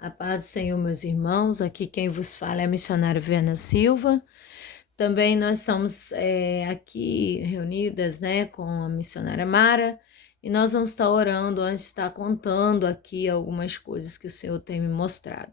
A paz do Senhor, meus irmãos. Aqui quem vos fala é a missionária Viana Silva. Também nós estamos aqui reunidas, com a missionária Mara, e nós vamos estar orando antes de estar contando aqui algumas coisas que o Senhor tem me mostrado.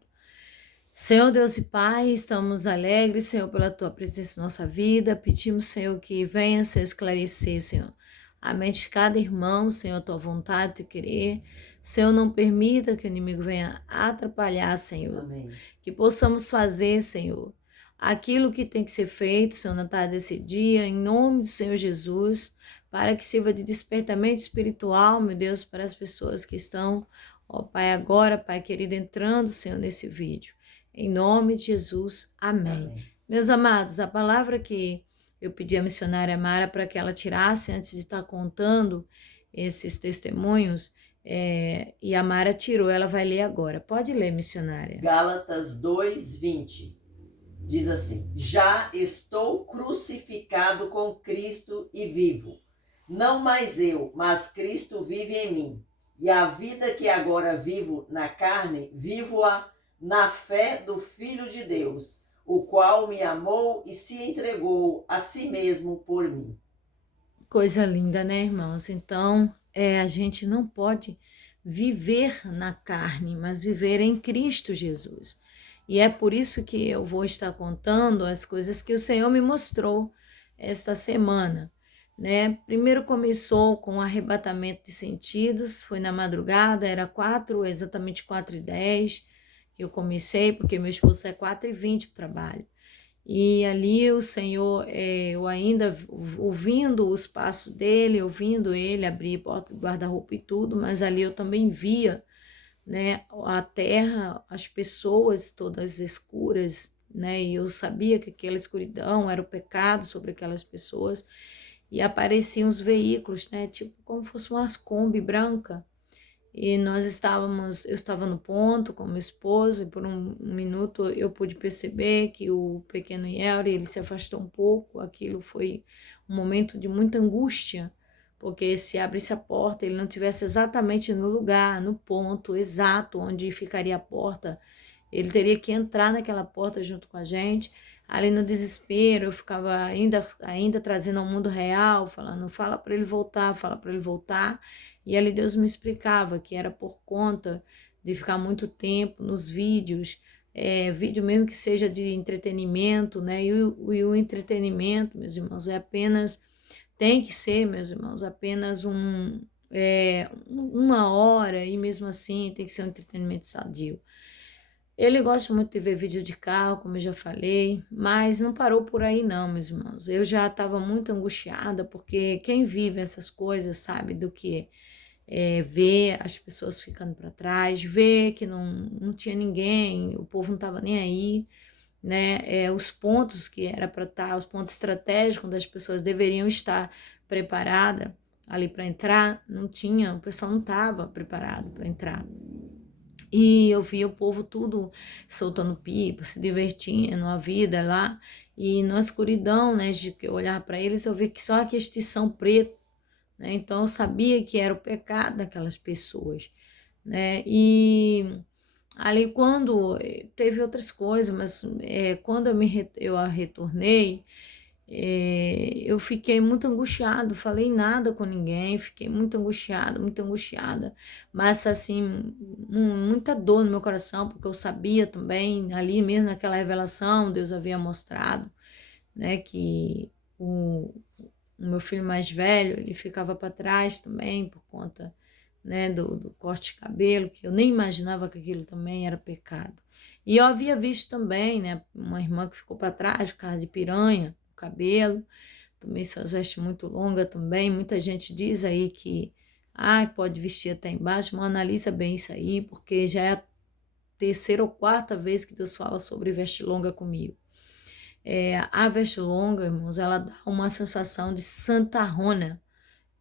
Senhor Deus e Pai, estamos alegres, Senhor, pela Tua presença em nossa vida. Pedimos, Senhor, que venha, Senhor, esclarecer, Senhor, a mente de cada irmão, Senhor, a Tua vontade, Teu querer. Senhor, não permita que o inimigo venha atrapalhar, Senhor. Amém. Que possamos fazer, Senhor, aquilo que tem que ser feito, Senhor, na tarde desse dia, em nome do Senhor Jesus, para que sirva de despertamento espiritual, meu Deus, para as pessoas que estão, ó Pai, agora, Pai querido, entrando, Senhor, nesse vídeo. Em nome de Jesus, amém. Amém. Meus amados, a palavra que eu pedi à missionária Mara para que ela tirasse antes de estar contando esses testemunhos, e a Mara tirou, ela vai ler agora. Pode ler, missionária. Gálatas 2:20 diz assim: já estou crucificado com Cristo e vivo. Não mais eu, mas Cristo vive em mim. E a vida que agora vivo na carne, vivo-a na fé do Filho de Deus, o qual me amou e se entregou a si mesmo por mim. Coisa linda, né, irmãos? Então, a gente não pode viver na carne, mas viver em Cristo Jesus. E é por isso que eu vou estar contando as coisas que o Senhor me mostrou esta semana, né? Primeiro começou com o arrebatamento de sentidos, foi na madrugada, era exatamente 4h10 que eu comecei, porque meu esposo sai 4h20 para o trabalho. E ali o Senhor, eu ainda ouvindo os passos dele, ouvindo ele abrir porta do guarda-roupa e tudo, mas ali eu também via, né, a terra, as pessoas todas escuras, né, e eu sabia que aquela escuridão era o pecado sobre aquelas pessoas, e apareciam os veículos, né, tipo como fosse umas Kombi branca. E eu estava no ponto com meu esposo, e por um minuto eu pude perceber que o pequeno Yelri, ele se afastou um pouco. Aquilo foi um momento de muita angústia, porque se abrisse a porta, ele não tivesse exatamente no lugar, no ponto exato onde ficaria a porta, ele teria que entrar naquela porta junto com a gente. Ali no desespero, eu ficava ainda trazendo ao mundo real, falando, fala para ele voltar, fala para ele voltar. E ali Deus me explicava que era por conta de ficar muito tempo nos vídeos, vídeo mesmo que seja de entretenimento, né? E o entretenimento, meus irmãos, tem que ser, meus irmãos, apenas uma hora, e mesmo assim tem que ser um entretenimento sadio. Ele gosta muito de ver vídeo de carro, como eu já falei, mas não parou por aí não, meus irmãos. Eu já estava muito angustiada, porque quem vive essas coisas sabe do que ver as pessoas ficando para trás, ver que não tinha ninguém, o povo não estava nem aí, né? Os pontos que era para estar, os pontos estratégicos das pessoas deveriam estar preparadas ali para entrar, não tinha, o pessoal não estava preparado para entrar. E eu via o povo tudo soltando pipa, se divertindo, a vida lá. E na escuridão, né, de que eu olhava para eles, eu vi que só aquele tição preto, né? Então eu sabia que era o pecado daquelas pessoas, né? E ali quando teve outras coisas, mas quando eu retornei, eu fiquei muito angustiado, falei nada com ninguém, fiquei muito angustiada, mas assim, muita dor no meu coração, porque eu sabia também, ali mesmo naquela revelação, Deus havia mostrado, né, que o meu filho mais velho, ele ficava para trás também, por conta, né, do corte de cabelo, que eu nem imaginava que aquilo também era pecado. E eu havia visto também, né, uma irmã que ficou para trás, por causa de piranha, cabelo, também suas vestes muito longas também. Muita gente diz aí que pode vestir até embaixo, mas analisa bem isso aí, porque já é a terceira ou quarta vez que Deus fala sobre veste longa comigo. A veste longa, irmãos, ela dá uma sensação de santarrona,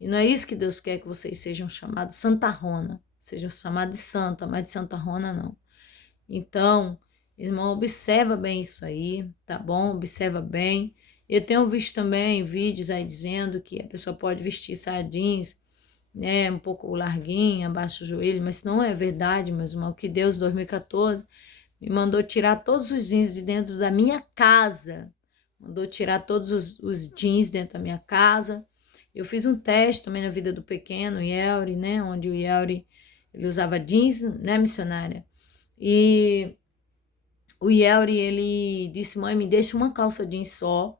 e não é isso que Deus quer, que vocês sejam chamados santarrona, sejam chamados de santa, mas de santarrona não. Então, irmão, observa bem isso aí, tá bom? Observa bem. Eu tenho visto também vídeos aí dizendo que a pessoa pode vestir saia jeans né, um pouco larguinha, abaixo do joelho, mas não é verdade, meus irmãos, que Deus, em 2014, me mandou tirar todos os jeans de dentro da minha casa, mandou tirar todos os jeans dentro da minha casa. Eu fiz um teste também na vida do pequeno, Yelri, né, onde o Yelri, ele usava jeans, né, missionária, e o Yelri, ele disse, mãe, me deixa uma calça jeans só.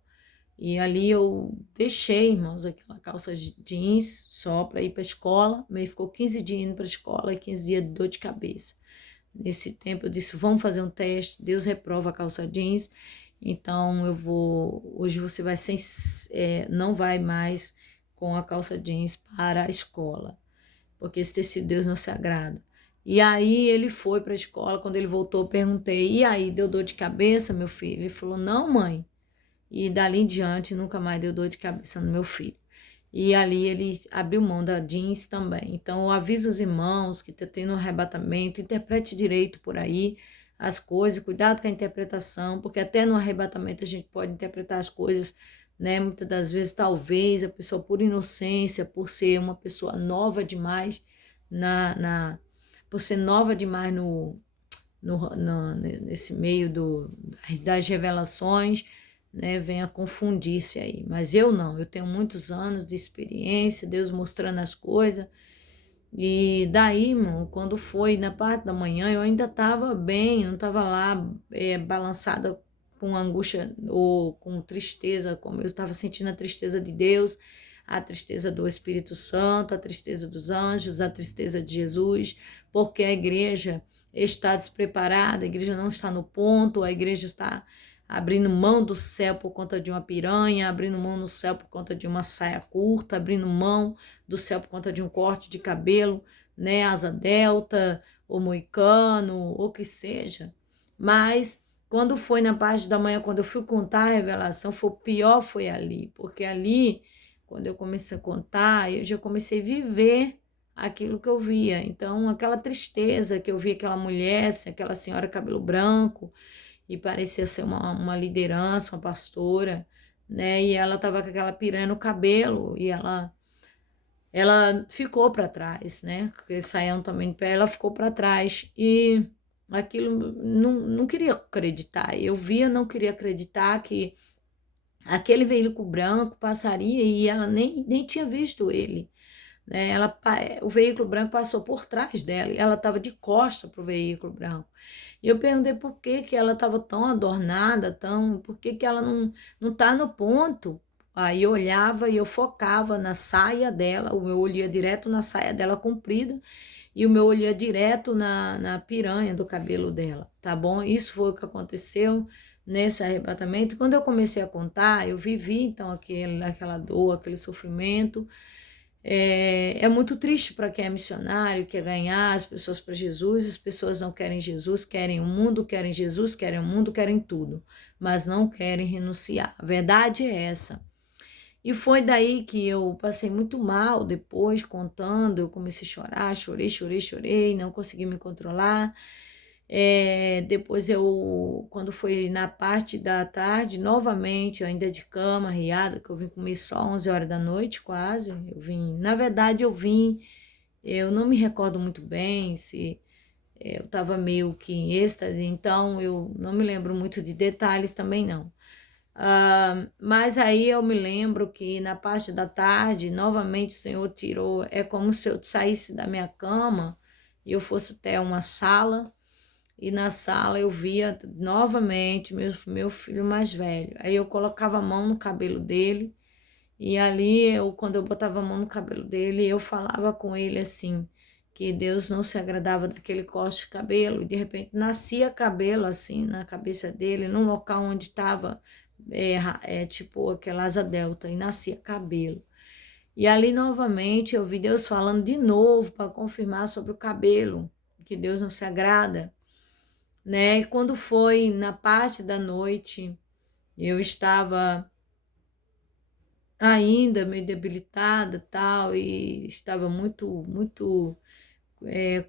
E ali eu deixei, irmãos, aquela calça jeans só para ir para a escola. Mas ficou 15 dias indo para a escola e 15 dias de dor de cabeça. Nesse tempo eu disse, vamos fazer um teste. Deus reprova a calça jeans. Então eu vou, hoje você vai sem, não vai mais com a calça jeans para a escola, porque esse tecido Deus não se agrada. E aí ele foi para a escola, quando ele voltou eu perguntei, e aí, deu dor de cabeça, meu filho? Ele falou, não, mãe. E dali em diante nunca mais deu dor de cabeça no meu filho. E ali ele abriu mão da jeans também. Então eu aviso os irmãos que está tendo um arrebatamento, interprete direito por aí as coisas, cuidado com a interpretação, porque até no arrebatamento a gente pode interpretar as coisas, né? Muitas das vezes, talvez, a pessoa por inocência, por ser uma pessoa nova demais, por ser nova demais nesse meio das revelações, né, venha confundir-se aí. Mas eu não, eu tenho muitos anos de experiência, Deus mostrando as coisas. E daí, irmão, quando foi na parte da manhã, eu ainda estava bem, não estava lá balançada com angústia ou com tristeza, como eu estava sentindo a tristeza de Deus, a tristeza do Espírito Santo, a tristeza dos anjos, a tristeza de Jesus, porque a igreja está despreparada, a igreja não está no ponto, a igreja está abrindo mão do céu por conta de uma piranha, abrindo mão do céu por conta de uma saia curta, abrindo mão do céu por conta de um corte de cabelo, né, asa delta, ou moicano, ou que seja. Mas quando foi na parte da manhã, quando eu fui contar a revelação, foi o pior, foi ali, porque ali, quando eu comecei a contar, eu já comecei a viver aquilo que eu via. Então, aquela tristeza que eu via aquela mulher, aquela senhora cabelo branco, e parecia ser uma liderança, uma pastora, né? E ela tava com aquela piranha no cabelo e ela ficou para trás, né? Porque saiam também de pé, ela ficou para trás e aquilo não queria acreditar. Eu via, não queria acreditar que aquele veículo branco passaria e ela nem tinha visto ele, né? O veículo branco passou por trás dela e ela estava de costa para o veículo branco. E eu perguntei por que que ela estava tão adornada, por que que ela não está no ponto. Aí eu olhava e eu focava na saia dela, o meu olho ia direto na saia dela comprida e o meu olho ia direto na piranha do cabelo dela, tá bom? Isso foi o que aconteceu nesse arrebatamento. Quando eu comecei a contar, eu vivi então aquela dor, aquele sofrimento. É muito triste para quem é missionário, quer ganhar as pessoas para Jesus, as pessoas não querem Jesus, querem o mundo, querem Jesus, querem o mundo, querem tudo, mas não querem renunciar. A verdade é essa. E foi daí que eu passei muito mal depois, contando, eu comecei a chorar, chorei, não consegui me controlar. Depois quando foi na parte da tarde, novamente, eu ainda de cama, riada, que eu vim comer só 11 horas da noite, quase. Na verdade, eu não me recordo muito bem se eu estava meio que em êxtase, então eu não me lembro muito de detalhes também, não. Mas aí eu me lembro que na parte da tarde, novamente o Senhor tirou, é como se eu saísse da minha cama e eu fosse até uma sala, e na sala eu via novamente meu filho mais velho. Aí eu colocava a mão no cabelo dele, e ali, quando eu botava a mão no cabelo dele, eu falava com ele assim, que Deus não se agradava daquele corte de cabelo, e de repente nascia cabelo assim na cabeça dele, num local onde estava tipo aquela asa delta, e nascia cabelo. E ali novamente eu vi Deus falando de novo para confirmar sobre o cabelo, que Deus não se agrada, né? E quando foi na parte da noite, eu estava ainda meio debilitada, tal, e estava muito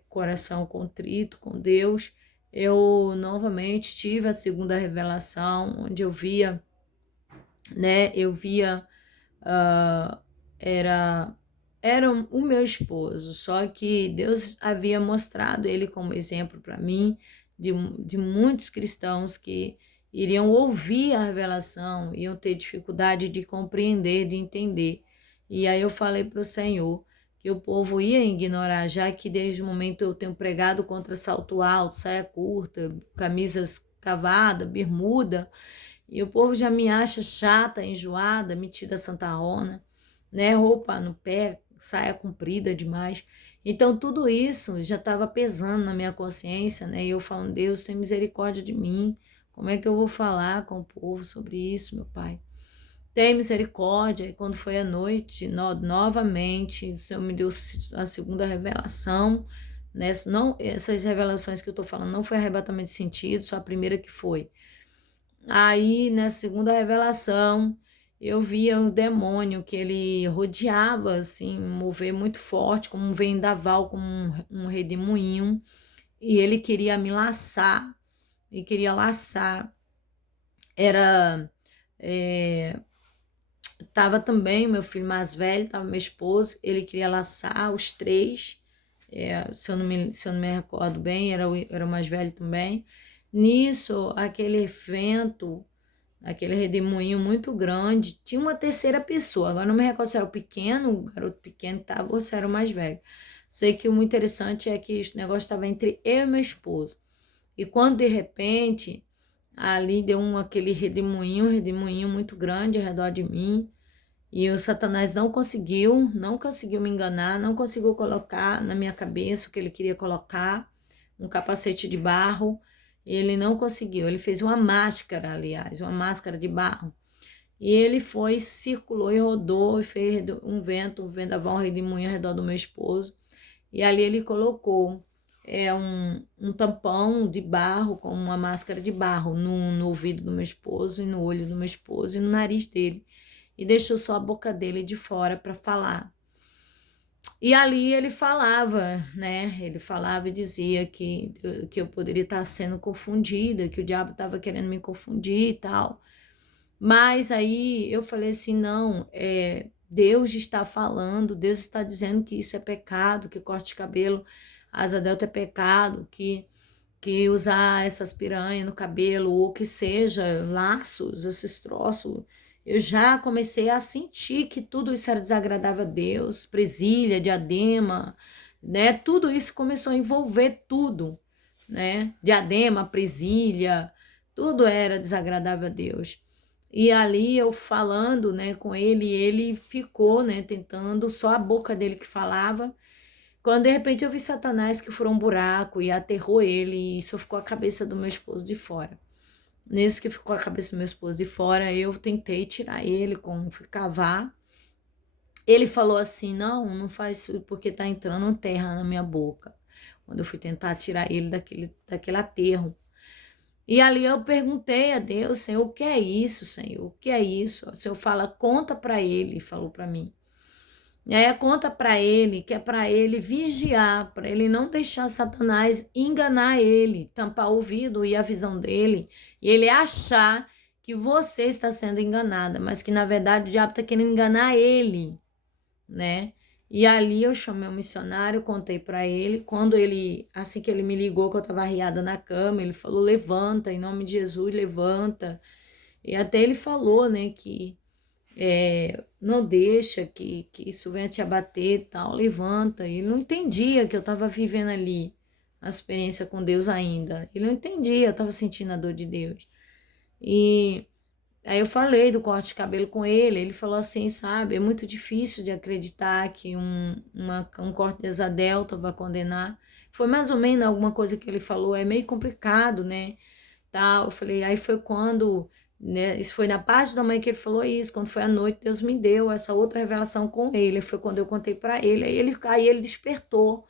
coração contrito com Deus. Eu novamente tive a segunda revelação, onde eu via, né? Eu via era era o meu esposo, só que Deus havia mostrado ele como exemplo para mim, de muitos cristãos que iriam ouvir a revelação, iam ter dificuldade de compreender, de entender. E aí eu falei para o Senhor que o povo ia ignorar, já que desde o momento eu tenho pregado contra salto alto, saia curta, camisas cavada, bermuda, e o povo já me acha chata, enjoada, metida santarrona, né? Roupa no pé, saia comprida demais. Então, tudo isso já estava pesando na minha consciência, né? E eu falando, Deus, tem misericórdia de mim. Como é que eu vou falar com o povo sobre isso, meu Pai? Tem misericórdia. E quando foi à noite, novamente, o Senhor me deu a segunda revelação. Né? Não, essas revelações que eu estou falando não foi arrebatamento de sentido, só a primeira que foi. Aí, na segunda revelação, eu via um demônio que ele rodeava, assim, um mover muito forte, como um vendaval, como um redemoinho, e ele queria me laçar, e queria laçar. Era... tava também meu filho mais velho, tava meu esposo, ele queria laçar os três, se eu não me recordo bem, era o mais velho também. Nisso, aquele vento, aquele redemoinho muito grande, tinha uma terceira pessoa, agora não me recordo se era o garoto pequeno estava ou se era o mais velho. Sei que o muito interessante é que o negócio estava entre eu e meu esposo. E quando de repente, ali deu aquele redemoinho muito grande ao redor de mim, e o Satanás não conseguiu me enganar, não conseguiu colocar na minha cabeça o que ele queria colocar, um capacete de barro. Ele não conseguiu, ele fez uma máscara, aliás, uma máscara de barro. E ele foi, circulou e rodou, e fez um vendaval, um redemoinho ao redor do meu esposo. E ali ele colocou um tampão de barro, com uma máscara de barro, no ouvido do meu esposo, e no olho do meu esposo, e no nariz dele. E deixou só a boca dele de fora para falar. E ali ele falava, né? Ele falava e dizia que eu poderia estar sendo confundida, que o diabo estava querendo me confundir e tal. Mas aí eu falei assim, não, Deus está falando, Deus está dizendo que isso é pecado, que corte de cabelo, asa delta é pecado, que usar essas piranhas no cabelo, ou que seja, laços, esses troços. Eu já comecei a sentir que tudo isso era desagradável a Deus, presilha, diadema, né? Tudo isso começou a envolver tudo, né? Diadema, presilha, tudo era desagradável a Deus. E ali eu falando, né, com ele, ele ficou, né, tentando, só a boca dele que falava. Quando de repente eu vi Satanás que furou um buraco e aterrou ele, e só ficou a cabeça do meu esposo de fora. Nesse que ficou a cabeça do meu esposo de fora, eu tentei tirar ele, fui cavar. Ele falou assim, não faz isso porque tá entrando terra na minha boca. Quando eu fui tentar tirar ele daquele aterro. E ali eu perguntei a Deus, Senhor, o que é isso, Senhor? O que é isso? O Senhor fala, conta para ele, falou para mim. E aí conta para ele que é para ele vigiar, para ele não deixar Satanás enganar ele, tampar o ouvido e a visão dele, e ele achar que você está sendo enganada, mas que na verdade o diabo está querendo enganar ele, né? E ali eu chamei um missionário, contei para ele, assim que ele me ligou que eu estava arriada na cama, ele falou, levanta, em nome de Jesus, levanta. E até ele falou, né, que não deixa que isso venha te abater e tal, levanta. Ele não entendia que eu estava vivendo ali a experiência com Deus ainda. Ele não entendia, eu estava sentindo a dor de Deus. E aí eu falei do corte de cabelo com ele falou assim, sabe, é muito difícil de acreditar que um corte de asa delta vai condenar. Foi mais ou menos alguma coisa que ele falou, é meio complicado, né? Tal. Eu falei, aí foi quando, né, isso foi na parte da manhã que ele falou isso, quando foi à noite, Deus me deu essa outra revelação com ele, foi quando eu contei para ele, aí ele despertou,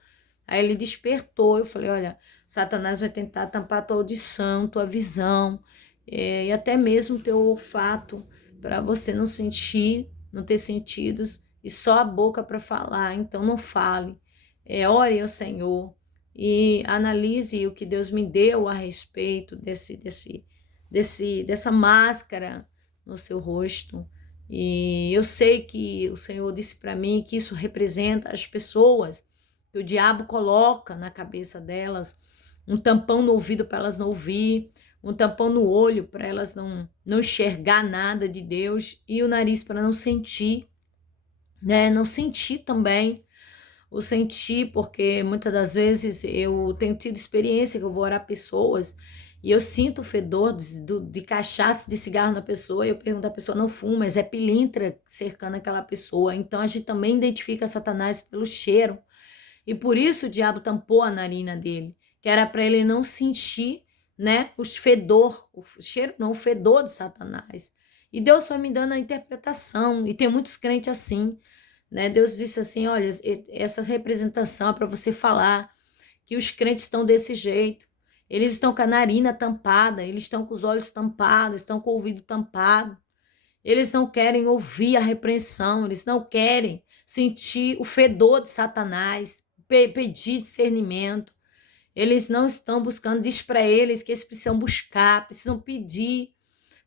eu falei, olha, Satanás vai tentar tampar tua audição, tua visão, e até mesmo teu olfato, para você não sentir, não ter sentidos, e só a boca para falar, então não fale, ore ao Senhor, e analise o que Deus me deu a respeito dessa máscara no seu rosto, E eu sei que o Senhor disse para mim que isso representa as pessoas, que o diabo coloca na cabeça delas um tampão no ouvido para elas não ouvir, um tampão no olho para elas não enxergar nada de Deus e o nariz para não sentir, né? Não sentir também. O sentir, porque muitas das vezes eu tenho tido experiência que eu vou orar pessoas e eu sinto o fedor de cachaça, de cigarro na pessoa, e eu pergunto, a pessoa não fuma, mas é pilintra cercando aquela pessoa. Então a gente também identifica Satanás pelo cheiro. E por isso o diabo tampou a narina dele, que era para ele não sentir, né, o cheiro não, o fedor de Satanás. E Deus foi me dando a interpretação, e tem muitos crentes assim, né? Deus disse assim, olha, essa representação é para você falar que os crentes estão desse jeito. Eles estão com a narina tampada, eles estão com os olhos tampados, estão com o ouvido tampado. Eles não querem ouvir a repreensão, eles não querem sentir o fedor de Satanás, pedir discernimento. Eles não estão buscando, diz para eles que eles precisam buscar, precisam pedir,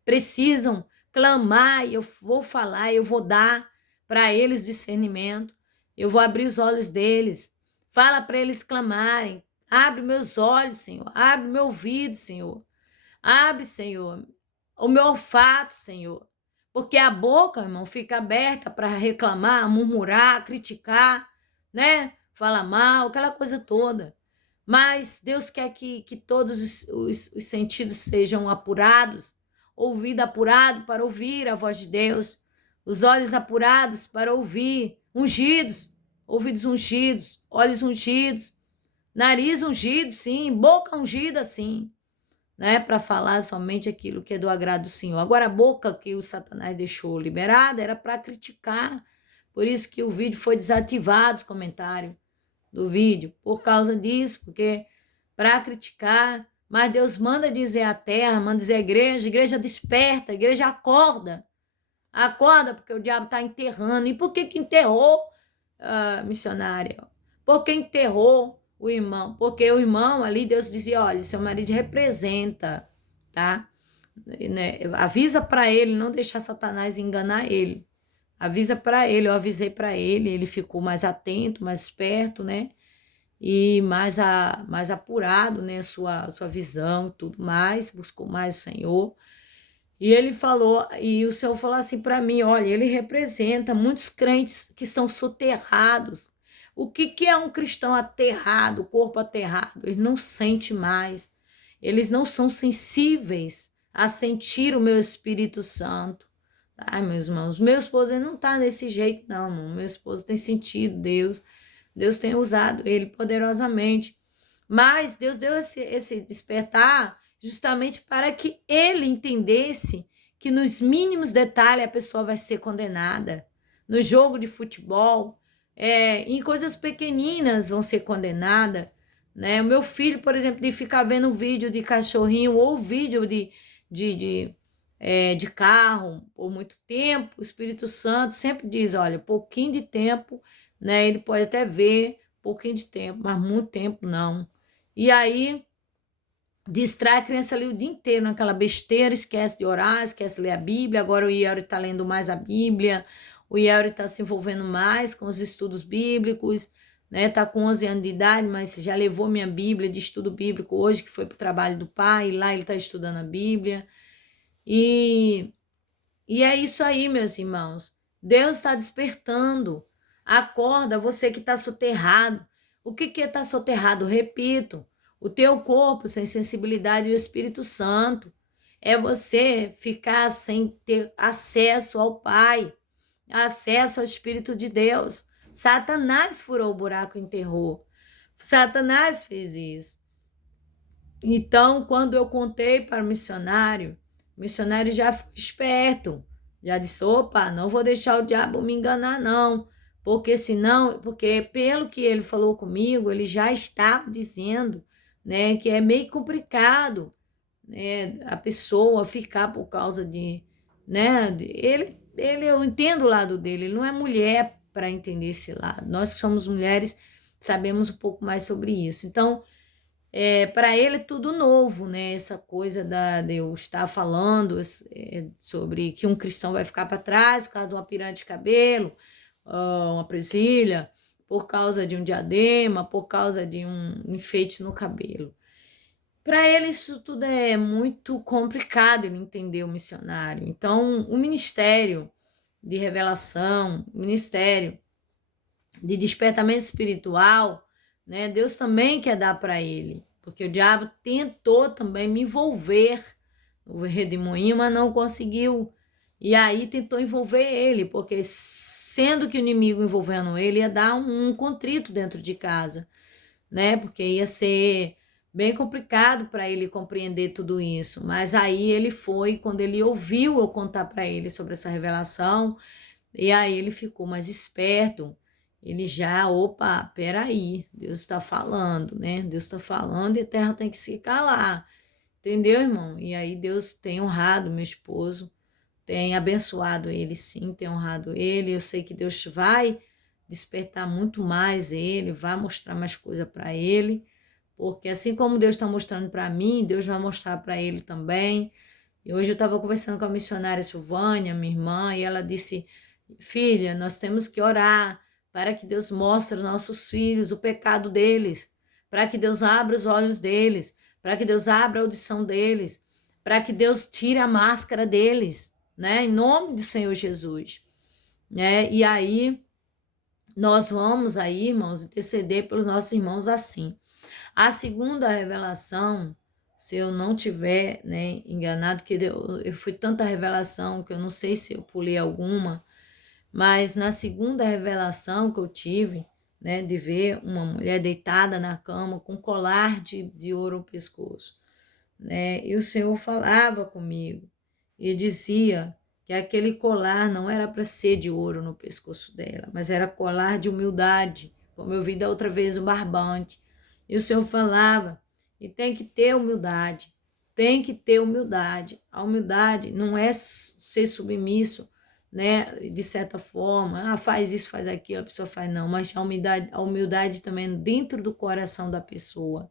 precisam clamar, e eu vou falar, eu vou dar para eles discernimento, eu vou abrir os olhos deles, fala para eles clamarem, abre meus olhos, Senhor, abre meu ouvido, Senhor, abre, Senhor, o meu olfato, Senhor, porque a boca, irmão, fica aberta para reclamar, murmurar, criticar, né? Falar mal, aquela coisa toda. Mas Deus quer que todos os sentidos sejam apurados, ouvido apurado para ouvir a voz de Deus, os olhos apurados para ouvir, ungidos, ouvidos ungidos, olhos ungidos, nariz ungido, sim, boca ungida, sim, né, para falar somente aquilo que é do agrado do Senhor. Agora, a boca que o Satanás deixou liberada era para criticar, por isso que o vídeo foi desativado, os comentários do vídeo, por causa disso, porque para criticar, mas Deus manda dizer à terra, manda dizer à igreja desperta, a igreja acorda, porque o diabo está enterrando. E por que enterrou, missionária? Por que enterrou o irmão? Porque o irmão ali, Deus dizia, olha, seu marido representa, tá? Né? Avisa para ele, não deixar Satanás enganar ele. Avisa para ele, eu avisei para ele, ele ficou mais atento, mais esperto, né? E mais apurado, né? Sua visão, tudo mais, buscou mais o Senhor. E ele falou, e o Senhor falou assim para mim, olha, ele representa muitos crentes que estão soterrados. O que é um cristão aterrado, corpo aterrado? Ele não sente mais, eles não são sensíveis a sentir o meu Espírito Santo. Ai, meus irmãos, meu esposo ele não tá desse jeito, não, irmão. Meu esposo tem sentido Deus tem usado ele poderosamente. Mas Deus deu esse despertar justamente para que ele entendesse que nos mínimos detalhes a pessoa vai ser condenada. No jogo de futebol, em coisas pequeninas vão ser condenadas. Né? O meu filho, por exemplo, de ficar vendo vídeo de cachorrinho ou vídeo de carro por muito tempo, o Espírito Santo sempre diz, olha, pouquinho de tempo, né? Ele pode até ver pouquinho de tempo, mas muito tempo não. E aí distrai a criança ali o dia inteiro naquela besteira, esquece de orar, esquece de ler a Bíblia. Agora o Yuri está lendo mais a Bíblia, o Yuri está se envolvendo mais com os estudos bíblicos, né? Tá com 11 anos de idade, mas já levou minha Bíblia de estudo bíblico hoje, que foi para o trabalho do pai, e lá ele está estudando a Bíblia. E é isso aí, meus irmãos. Deus está despertando. Acorda, você que está soterrado. O que é estar soterrado? Repito, o teu corpo sem sensibilidade do Espírito Santo. É você ficar sem ter acesso ao Pai, acesso ao Espírito de Deus. Satanás furou o buraco e enterrou. Satanás fez isso. Então, quando eu contei para o missionário já foi esperto. Já disse, opa, não vou deixar o diabo me enganar, não. Porque senão, porque pelo que ele falou comigo, ele já estava dizendo, né, que é meio complicado, né, a pessoa ficar por causa de, né, eu entendo o lado dele, ele não é mulher para entender esse lado. Nós que somos mulheres sabemos um pouco mais sobre isso. Então, para ele é tudo novo, né? Essa coisa de eu estar falando sobre que um cristão vai ficar para trás por causa de uma pirante de cabelo, uma presilha, por causa de um diadema, por causa de um enfeite no cabelo. Para ele isso tudo é muito complicado, ele entender o missionário. Então, o ministério de revelação, o ministério de despertamento espiritual, né? Deus também quer dar para ele, porque o diabo tentou também me envolver no redemoinho, mas não conseguiu. E aí tentou envolver ele, porque sendo que o inimigo envolvendo ele ia dar um contrito dentro de casa, né? Porque ia ser bem complicado para ele compreender tudo isso. Mas aí ele foi, quando ele ouviu eu contar para ele sobre essa revelação, e aí ele ficou mais esperto. Ele já, opa, peraí, Deus está falando, né? Deus está falando e a terra tem que se calar. Entendeu, irmão? E aí Deus tem honrado meu esposo, tem abençoado ele, sim, tem honrado ele. Eu sei que Deus vai despertar muito mais ele, vai mostrar mais coisa para ele, porque assim como Deus está mostrando para mim, Deus vai mostrar para ele também. E hoje eu estava conversando com a missionária Silvânia, minha irmã, e ela disse: filha, nós temos que orar para que Deus mostre aos nossos filhos o pecado deles, para que Deus abra os olhos deles, para que Deus abra a audição deles, para que Deus tire a máscara deles, né? Em nome do Senhor Jesus, né? E aí nós vamos aí, irmãos, interceder pelos nossos irmãos assim. A segunda revelação, se eu não tiver, né, enganado, porque eu fui tanta revelação que eu não sei se eu pulei alguma, mas na segunda revelação que eu tive, né, de ver uma mulher deitada na cama com colar de ouro no pescoço, né, e o Senhor falava comigo e dizia que aquele colar não era para ser de ouro no pescoço dela, mas era colar de humildade, como eu vi da outra vez o barbante. E o Senhor falava, e tem que ter humildade, tem que ter humildade. A humildade não é ser submisso, né, de certa forma, faz isso, faz aquilo, a pessoa faz não, mas a humildade também dentro do coração da pessoa,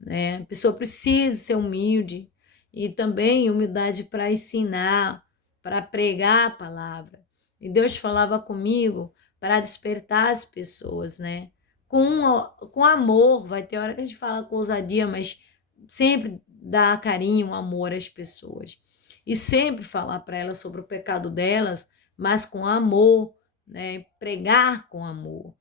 né? A pessoa precisa ser humilde e também humildade para ensinar, para pregar a palavra. E Deus falava comigo para despertar as pessoas, né? Com amor, vai ter hora que a gente fala com ousadia, mas sempre dá carinho, amor às pessoas. E sempre falar para elas sobre o pecado delas, mas com amor, né? Pregar com amor.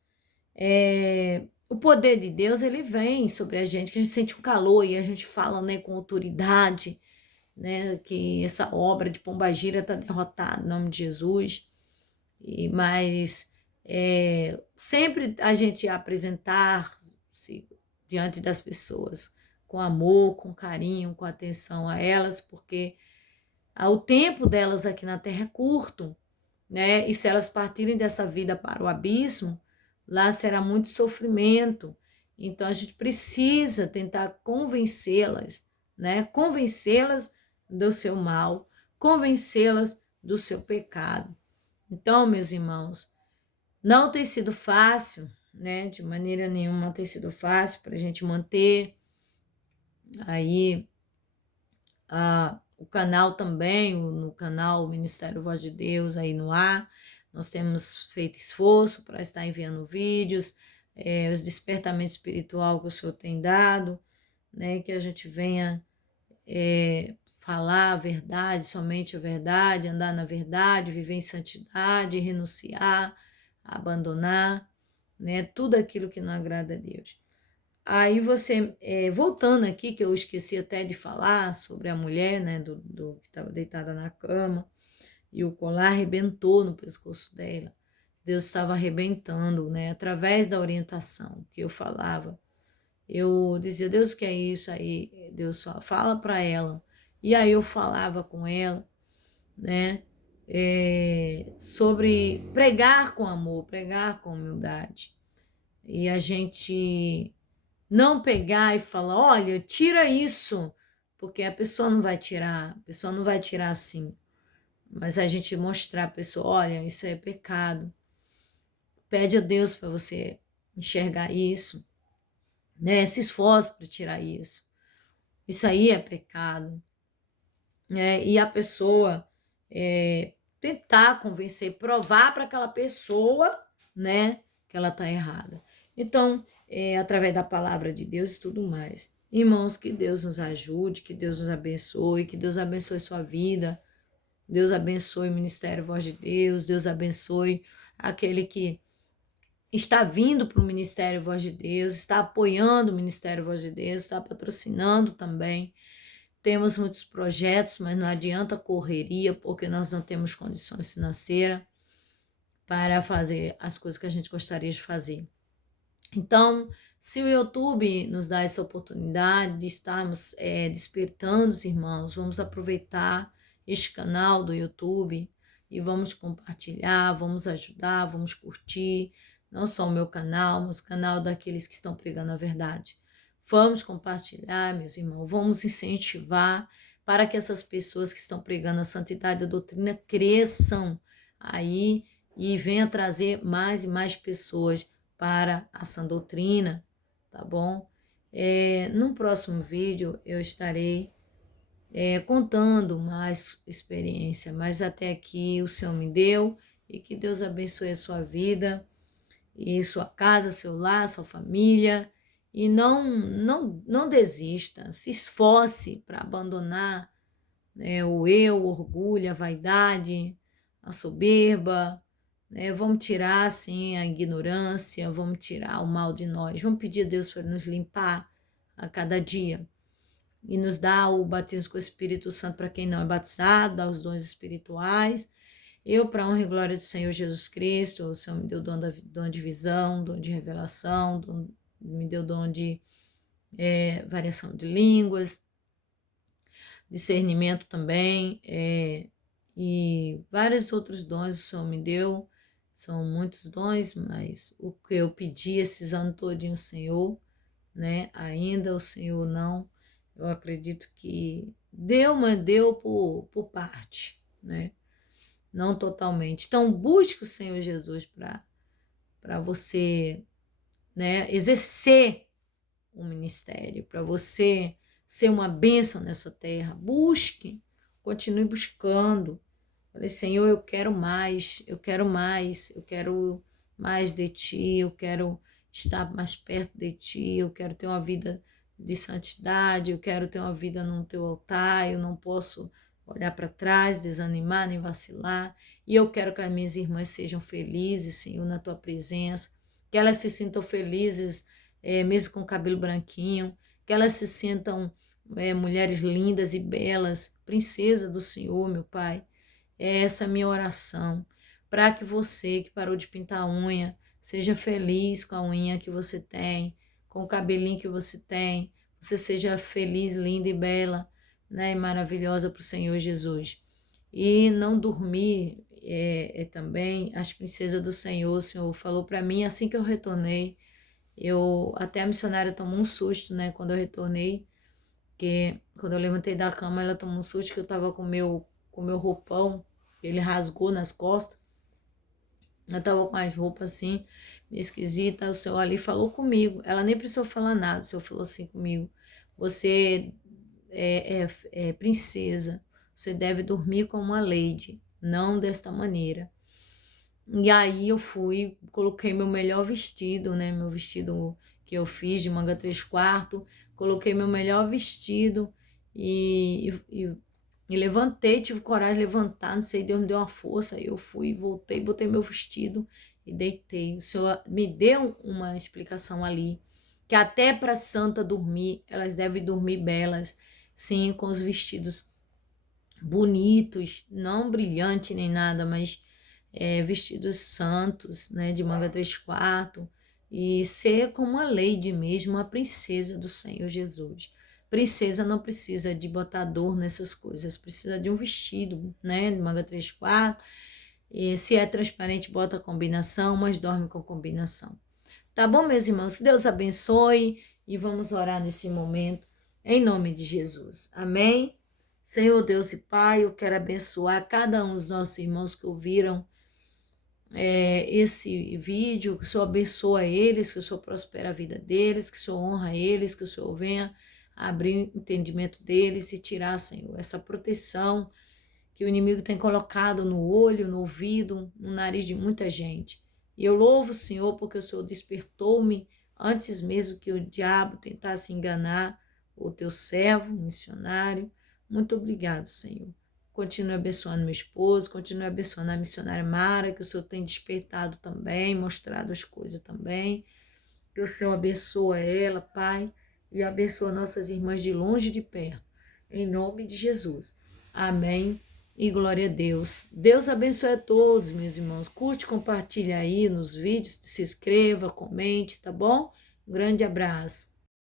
O poder de Deus, ele vem sobre a gente, que a gente sente um calor e a gente fala, né, com autoridade, né, que essa obra de Pombagira está derrotada em nome de Jesus. Mas sempre a gente apresentar-se diante das pessoas com amor, com carinho, com atenção a elas, porque o tempo delas aqui na Terra é curto, né? E se elas partirem dessa vida para o abismo, lá será muito sofrimento. Então a gente precisa tentar convencê-las, né? Convencê-las do seu mal, convencê-las do seu pecado. Então, meus irmãos, não tem sido fácil, né? De maneira nenhuma tem sido fácil para a gente manter aí o canal também, no canal Ministério Voz de Deus aí no ar. Nós temos feito esforço para estar enviando vídeos, os despertamentos espiritual que o Senhor tem dado, né? Que a gente venha falar a verdade, somente a verdade, andar na verdade, viver em santidade, renunciar, abandonar, né? Tudo aquilo que não agrada a Deus. Aí você, voltando aqui, que eu esqueci até de falar sobre a mulher, né, do que estava deitada na cama, e o colar arrebentou no pescoço dela. Deus estava arrebentando, né, através da orientação que eu falava. Eu dizia, Deus, o que é isso? Aí Deus fala para ela. E aí eu falava com ela, né, sobre pregar com amor, pregar com humildade. E a gente não pegar e falar, olha, tira isso, porque a pessoa não vai tirar, a pessoa não vai tirar assim. Mas a gente mostrar a pessoa, olha, isso é pecado. Pede a Deus para você enxergar isso, né? Se esforce para tirar isso. Isso aí é pecado, né? E a pessoa tentar convencer, provar para aquela pessoa, né, que ela está errada. Então, através da palavra de Deus e tudo mais. Irmãos, que Deus nos ajude, que Deus nos abençoe, que Deus abençoe sua vida, Deus abençoe o Ministério Voz de Deus, Deus abençoe aquele que está vindo para o Ministério Voz de Deus, está apoiando o Ministério Voz de Deus, está patrocinando também. Temos muitos projetos, mas não adianta correria, porque nós não temos condições financeiras para fazer as coisas que a gente gostaria de fazer. Então, se o YouTube nos dá essa oportunidade de estarmos despertando os irmãos, vamos aproveitar este canal do YouTube e vamos compartilhar, vamos ajudar, vamos curtir, não só o meu canal, mas o canal daqueles que estão pregando a verdade. Vamos compartilhar, meus irmãos, vamos incentivar para que essas pessoas que estão pregando a santidade da doutrina cresçam aí e venham trazer mais e mais pessoas para a sã doutrina, tá bom? No próximo vídeo eu estarei contando mais experiência, mas até aqui o Senhor me deu, e que Deus abençoe a sua vida, e sua casa, seu lar, sua família, e não desista, se esforce para abandonar, né, o eu, o orgulho, a vaidade, a soberba, né? Vamos tirar, assim, a ignorância, vamos tirar o mal de nós, vamos pedir a Deus para nos limpar a cada dia e nos dar o batismo com o Espírito Santo para quem não é batizado, dar os dons espirituais. Eu, para a honra e glória do Senhor Jesus Cristo, o Senhor me deu dom de visão, dom de revelação, me deu dom de variação de línguas, discernimento também, e vários outros dons o Senhor me deu. São muitos dons, mas o que eu pedi esses anos todinhos, o Senhor, né? Ainda o Senhor não. Eu acredito que deu, mas deu por parte, né? Não totalmente. Então, busque o Senhor Jesus para você, né, exercer o ministério, para você ser uma bênção nessa terra. Busque, continue buscando. Falei, Senhor, eu quero mais, eu quero mais, eu quero mais de Ti, eu quero estar mais perto de Ti, eu quero ter uma vida de santidade, eu quero ter uma vida no Teu altar, eu não posso olhar para trás, desanimar, nem vacilar, e eu quero que as minhas irmãs sejam felizes, Senhor, na Tua presença, que elas se sintam felizes, mesmo com o cabelo branquinho, que elas se sintam mulheres lindas e belas, princesa do Senhor, meu Pai. Essa é a minha oração, para que você que parou de pintar a unha, seja feliz com a unha que você tem, com o cabelinho que você tem, você seja feliz, linda e bela, né, e maravilhosa para o Senhor Jesus. E não dormir também, as princesas do Senhor, o Senhor falou para mim assim que eu retornei, até a missionária tomou um susto, né, quando eu retornei, que quando eu levantei da cama, ela tomou um susto que eu estava com o meu roupão, ele rasgou nas costas. Eu estava com as roupas assim, meio esquisita. O Senhor ali falou comigo. Ela nem precisou falar nada. O Senhor falou assim comigo: Você é princesa. Você deve dormir como uma lady, não desta maneira. E aí eu fui, coloquei meu melhor vestido, né? Meu vestido que eu fiz de manga 3/4. Coloquei meu melhor vestido e levantei, tive coragem de levantar, não sei, Deus me deu uma força, aí eu fui, voltei, botei meu vestido e deitei. O Senhor me deu uma explicação ali, que até para santa dormir, elas devem dormir belas, sim, com os vestidos bonitos, não brilhante nem nada, mas vestidos santos, né, de manga 3/4, e ser como a lady mesmo, a princesa do Senhor Jesus. Princesa não precisa de botar dor nessas coisas, precisa de um vestido, né, de manga 3/4, e se é transparente, bota combinação, mas dorme com combinação. Tá bom, meus irmãos? Que Deus abençoe e vamos orar nesse momento, em nome de Jesus. Amém? Senhor Deus e Pai, eu quero abençoar cada um dos nossos irmãos que ouviram esse vídeo, que o Senhor abençoa eles, que o Senhor prospera a vida deles, que o Senhor honra eles, que o Senhor venha abrir o entendimento deles e tirar, Senhor, essa proteção que o inimigo tem colocado no olho, no ouvido, no nariz de muita gente. E eu louvo o Senhor porque o Senhor despertou-me antes mesmo que o diabo tentasse enganar o teu servo, missionário. Muito obrigado, Senhor. Continue abençoando meu esposo, continue abençoando a missionária Mara, que o Senhor tem despertado também, mostrado as coisas também. Que o Senhor abençoa ela, Pai, e abençoa nossas irmãs de longe e de perto. Em nome de Jesus. Amém. E glória a Deus. Deus abençoe a todos, meus irmãos. Curte, compartilha aí nos vídeos, se inscreva, comente, tá bom? Um grande abraço.